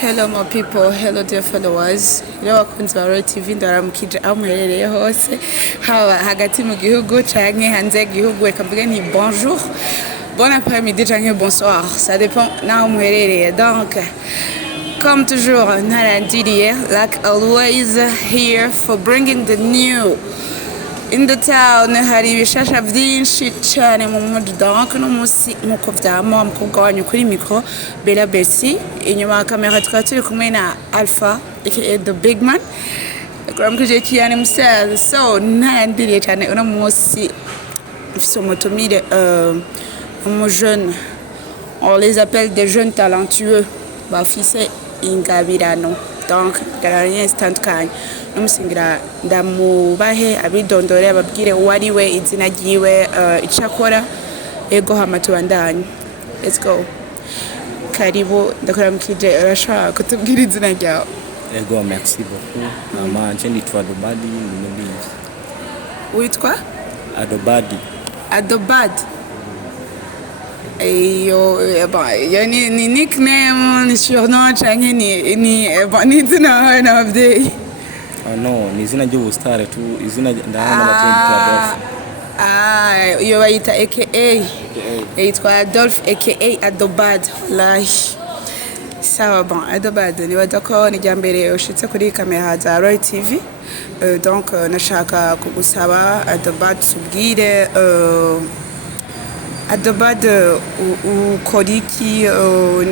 Hello my people, hello dear followers. Rero bakunzi ba Royal TV ndaramukije aho muherereye hose haba hagati mu gihugu canke hanze y'igihugu reka mvuge ni bonjour, bon après-midi canke bonsoir, ça dépend naho muherereye. Donc comme toujours ntarandiriye like always here for bringing the new in the town. Hari ibishasha byinshi cyane mu mujyi. Donc n'umunsi nkuko vyama umukobwa wanyu kuri micro Bella Bessi, inyuma ya kamera tukaba turi kumwe na Alpha aka the big man kuramukije kiyane musaza. So ntarandiriye cyane uno munsi mfise umutumire jeune, on les appelle des jeunes talentueux bafise ingabirano. Donc garanye zitandukanye n'umusingira ndamubahe abidondore ababwire uwo ari we, izina ryiwe, icyo akora. Ego hama tubandanye, let's go. Karibu, ndakuramukije, urashobora kutubwira izina ryawe? Ego, merci beaucoup. Nje nitwa Adobadi, ni muririmbyi. Witwa? Adobadi. Adobadi. Yo ni nickname, ni surnom canke ni izina n'abavyeyi? No, ni izina ry'ubustare tu, izina ndahana batindi Adolphe. Iyo bayita aka yitwa Adolphe aka Adobad. Wallahi sawa. Bon, Adobad nibaza ko ni ryambere ushitse kuri kamera za Royal TV. Donc nashaka kugusaba Adobad subwire Adobad ukora iki,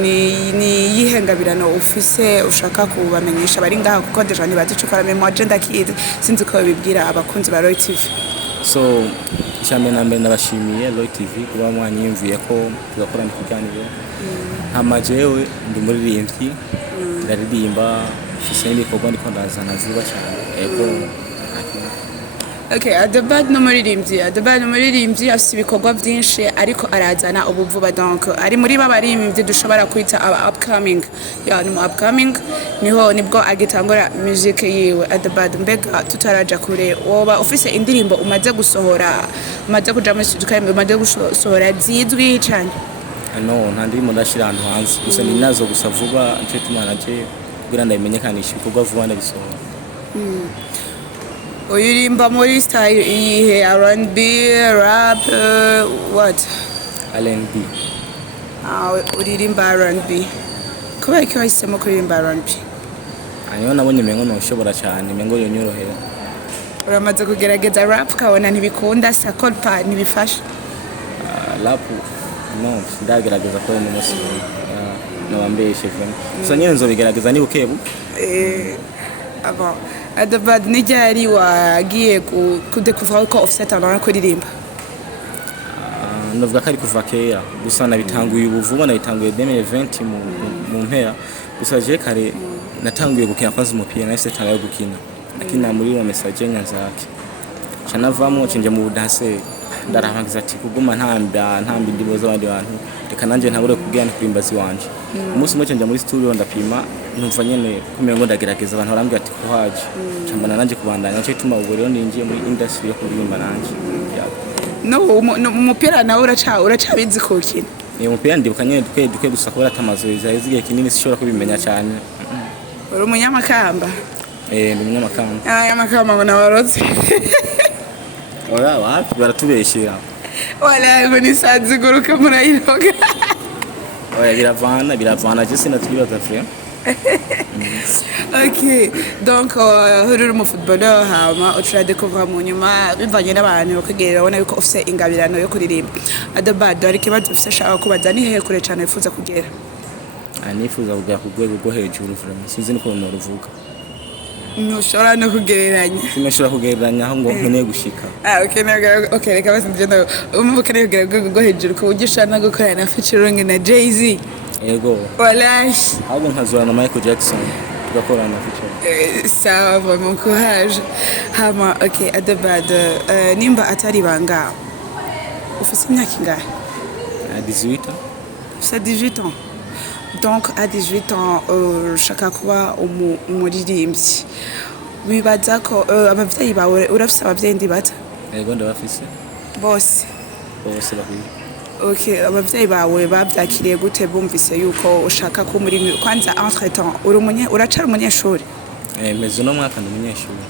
ni yihengabirano ufise ushaka kubamenyesha bari ngaha kuko deja nibazi cyo kora memo agenda kid sinzi ko bibwira abakunzi ba Royal TV. So cyane nambe nabashimiye Royal TV kuba mwanyimviye ko tuzakorana ikiganiro. Hama jewe ndi muririmbyi, ndaririmba fise n'ibikorwa ndiko ndazana ziba cyane. Ego. Okay, Adobad no muririmbyi afite ibikorwa byinshi ariko arazana ubuvuba. Donc ari muri babaririmbyi dushobora kwita aba upcoming. Ni mu upcoming nibwo agitangura music yiwe. Adobad, mbega tutaraja kure, woba ufise indirimbo umaze gusohora, umaze kuja muri studio kandi umaze gusohora zizwi cyane? No, nta ndirimbo ndashira ahantu hanze, gusa ni nazo gusa vuba nce tumanaje kugira ndamenyekanisha ibikorwa vuba ndabisohora. Uririmba muri style iyihe? R&B, rap, what? R&B. Uririmba R&B. Kubera ko wahisemo kuririmba R&B? Ayo nabonye mengo noshobora cyane, mengo yonyorohera. Uramaze kugerageza rap kabona ntibikunda, sakolpa ntibifasha? Rap no, ndagerageza ko ni musi. Nabambeshe vema. Gusa nyene nzobigerageza ni bukebu. Adobad, ni ryari wagiye kudekuvura ko ufite talent kuririmba? Ndavuga ko ari kuva kera, gusa nabitanguye ubuvuba, nabitanguye 2020 mu mpera. Gusa je kare natanguye gukina kwanza umupira, nahise tangaye gukina akina muri wa message nyanzake canavamo cenje mu budanse. Ndarahangiza ati kuguma ntambi ndibo z'abandi bantu, reka nanje ntabure kubwira kurimbazi wanje. Umunsi umwe cenje muri studio ndapima, numva nyene kumengo ndagerageza, abantu barambwira ati ko haje cambana nanje kubandanya, cyo ituma ubwo rero ninjiye muri industry yo kuririmba nanje. No, umupira nawe uracabizi kokina? Umupira ndibuka nyene duke gusa kubera atamazo izigiye kinini sishobora kubimenya cyane. Uri umunyamakamba? Ndi umunyamakamba. Amakamba ngo nabaroze. Ora wapi baratubeshira. Wala ngo nisazi guruka murayiroga. Oya biravana je sinatwibaza frère. Okay, donc uri mu footballeur hama utrade kuva mu nyuma bivanye n'abantu bakagera ubona yuko ufise ingabirano yo kuririmba. Adobad, ari kibazo ufise shaka kubaza ni hehe kure cyane wifuza kugera? Nifuza kugera ku rwego rwo hejuru vraiment, sinzi niko noruvuga. Ntushobora no kugereranya? Sinashobora kugereranya aho ngo nkeneye gushika. Okay, reka basi ngenda umukeneye kugera ku rwego rwo hejuru ku buryo ushaka gukorana na featuring na Jay-Z. Ego. Wallahi. Ahubwo nkazura na Michael Jackson tugakorana na featuring. Sawa, bon courage. Hama, okay, Adobad, nimba atari banga ufise imyaka ingahe? 18 ans. C'est 18 ans. Donc à 18 ans ushaka kuba umuririmbyi. Wibaza ko abavyeyi bawe urafise abavyeyi ndibata? Ego ndabafise. Bose bakwiye. Okay, abavyeyi bawe bavyakiriye gute bumvise yuko ushaka ko muri kwanza entre temps uracara umunyeshuri? meze uno mwaka ndi umunyeshuri.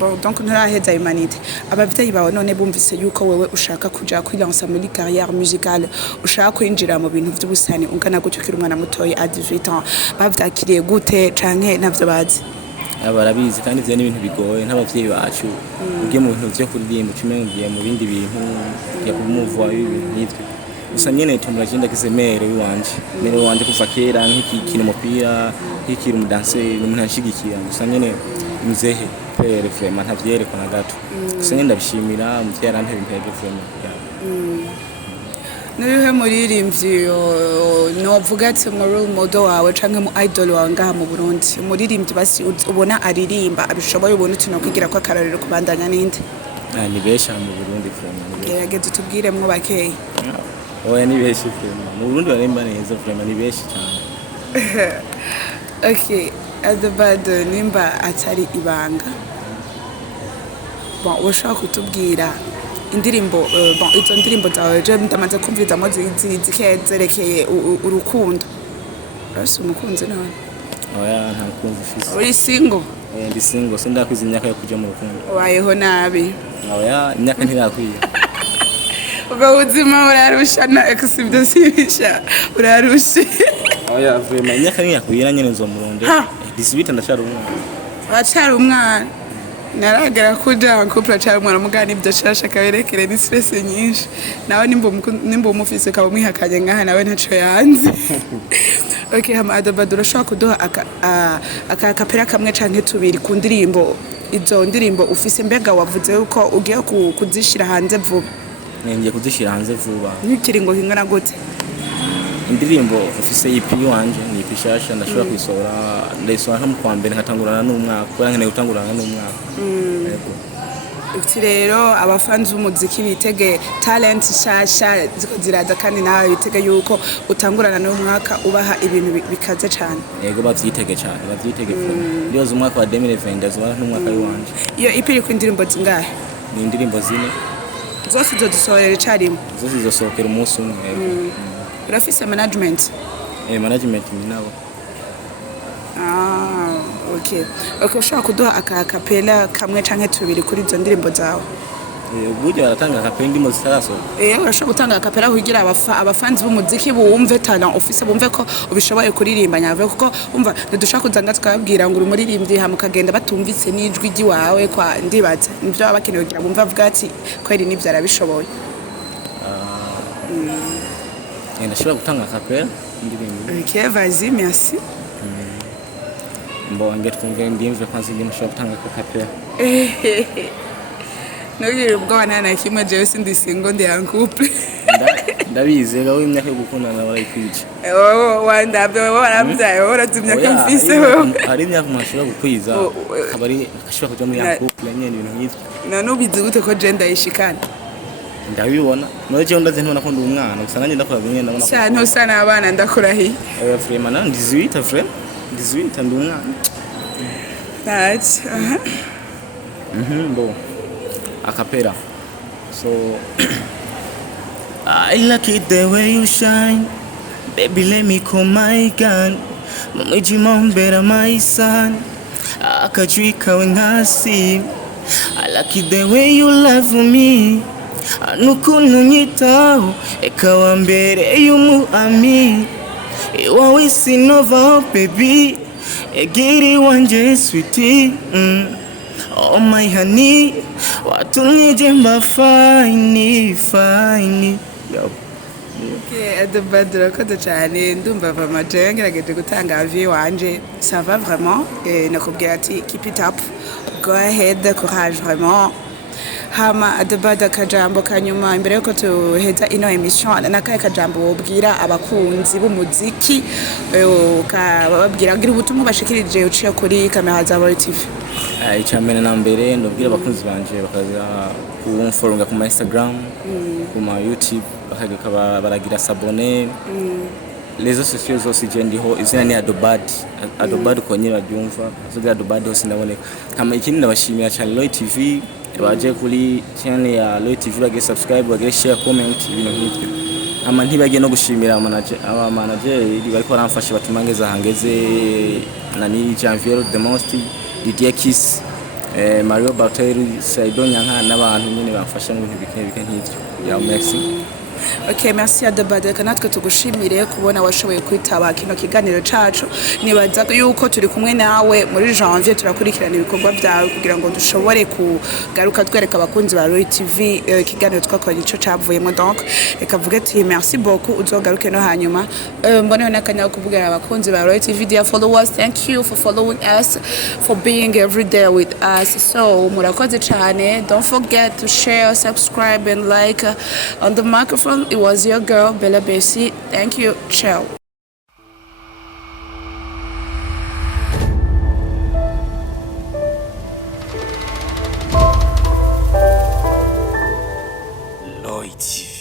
Bon, donc nturaheza humanité. Abavyeyi bawe none bumvise yuko wewe ushaka kuja kwilansa muri carrière musicale, ushaka kwinjira mu bintu vy'ubusani ungana gutyo kiri umwana mutoyi à 18 ans, bavyakiriye gute canke navyo bazi? Barabizi kandi ivyo ni ibintu bigoye nk'abavyeyi bacu ugiye mu bintu vyo kuririmba ucumenye ugiye mu bindi bintu ya kumuvuwa ibintu nk'ivyo gusa nyene tumura je ndagize mere wanje kuva kera nk'ikina umupira nk'ikira umudanseri n'umuntu anshigikira gusa nyene mzehe pere vraiment ntavyerekana gato gusa nyene ndabishimira umuvyeyi arantera intege vraiment. Nurihe muririmbyi novuga ati mu role model wawe canke mu idol wawe ngaha mu Burundi, umuririmbyi basi ubona aririmba abishoboye ubona uti nokwigira ko akarorero kubandanya n'indi? Ni benshi mu Burundi vraiment. Gerageza utubwiremwo bakeyi. Oya ni benshi vraiment mu Burundi baremba neza vraiment ni benshi cyane. Okay, Adabad nimba atari ibanga, bon ushaka kutubwira indirimbo bon izo ndirimbo zawe je ndamaze kumvirizamo zikezerekeye urukundo, rasi umukunzi none? Oya nta mukunzi ufise. Uri single? Ndi single sindakwiza imyaka yo kuja mu rukundo. Wayeho nabi? Oya imyaka ntirakwiye. Ubwo buzima urarushana exhibition urarushe. Oya vraiment imyaka ntirakwiye nyene nzomuronde. 18 ndashara umwana. Wachara umwana? Naragera kuja couple cyari umwana mugana ibyo shasha kaberekere ni stress nyinshi nawe nimba umufise kaba mwihakanye ngaha nawe ntaco yanze. Okay, hama Adabad urashaka kuduha aka kapera kamwe canke tubiri ku ndirimbo, izo ndirimbo ufise mbega wavuze yuko ugiye kuzishira hanze vuba? Ngiye kuzishira hanze vuba. N'ikiringo kingana gute? Indirimbo ufise EP wanje ni EP shasha ndashobora kwisohora ndayisohora nko mu kwa mbere nkatangurana n'umwaka kuko nkeneye gutangurana n'umwaka. Yego. Uti rero abafanzi b'umuziki bitege talent shasha ziraza kandi nawe bitege yuko utangurana n'umwaka ubaha ibintu bikaze cyane. Yego bavyitege cyane bavyitege vuba. Ndiyo umwaka wa 2020 ndazobana n'umwaka wanje. Iyo EP iri ku indirimbo zingahe? Ni indirimbo zine. Zose zodusohorera icarimo? Zose zizosohokera umunsi umwe. Urafise management? Management ni nabo. Okay. Okay, ushaka kuduha aka kapela kamwe canke tubiri kuri izo ndirimbo zawe? Buryo baratanga kapela ndimo zitaraso. Urashaka gutanga kapela kugira abafanzi b'umuziki bumve talent ufise bumve ko ubishoboye kuririmba nyave kuko umva ntidushaka kuzanga tukababwira ngo uri muririmbyi ha mukagenda batumvise n'ijwi ryiwawe kwa ndibaza nivyo abakenewe kugira bumve avuga ati kweri nivyo arabishoboye. Ndashobora gutanga kapela indirimbo. Okay, vas-y, merci. Mbonge twumve ndimve kwanza ndimo nshobora gutanga kapela. Nogire ubwo na kimwe jewe sindi single ndi en couple. Ndabize gawe imyaka yo gukundana barayikwica. Wandabye waravyaye warazimya kamfise wewe. Hari imyaka mashobora gukwiza kabari ashobora kuja muri en couple nyene ibintu nk'ivyo. None ubizi gute ko gender ishikana? Ndabibona none je ndaze ntona ko ndi umwana gusa nanjye ndakora bimwe ndabona. Cyane usa nabana ndakurahi. Vraiment nan 18 frère 18 ndi umwana. That's Bon. Acapella. So I like it the way you shine. Baby, let me call my gun. Mama Jimombera, my son. Akajwika when I see. I like it the way you love me. Anukuntu nyitaho ekawa mbere y'umuami. Iwawe sinova baby. Egiri wanje sweetie. Oh my honey, watumye jemba fine. Okay, Adabad urakoze cyane ndumva vraiment je ngerageje gutanga avis wanje ça va vraiment et nakubwira ati keep it up, go ahead, courage vraiment. Hama Adabad akajambo kanyuma imbere yuko tuheza ino emission nakaye kajambo wobwira abakunzi b'umuziki ukababwira ngira ubutumwa bashikirije uciye kuri kamera za Royal TV. Icyambere na mbere ndabwira abakunzi banje bakaza kumfollowa ku Instagram ku YouTube baragira s'abonner rezo sociaux zose je ndiho izina ni Adobad konye baryumva azoga Adobad hose ndaboneka hama ikindi ndabashimira cyane Roy TV baje kuri channel ya Roy TV bage subscribe bage share comment ibintu nk'ibyo hama ntibagiye no gushimira aba manager bariko baramfasha batumangeza hangeze nani Janvier the most Didier Kiss Mario Balotelli Saido Nyanka n'abantu nyine bamfasha mu bintu bike nk'ibyo ya merci. Okay, merci Adobad, reka natwe tugushimire kubona washoboye kwitaba kino kiganiro cacu. Nibaza yuko turi kumwe nawe muri janvier turakurikirana ibikorwa byawe kugira ngo dushobore kugaruka twereka abakunzi ba Roy TV kiganiro twakoranye ico cavuyemo. Donc reka vuge ati merci beaucoup, uzogaruke no hanyuma mboneho nakanya kuvugira abakunzi ba Roy TV dear followers. Thank you for following us, for being every day with us. So murakoze cyane, don't forget to share, subscribe and like. On the microphone it was your girl Bella Bessie. Thank you. Ciao. Roy TV.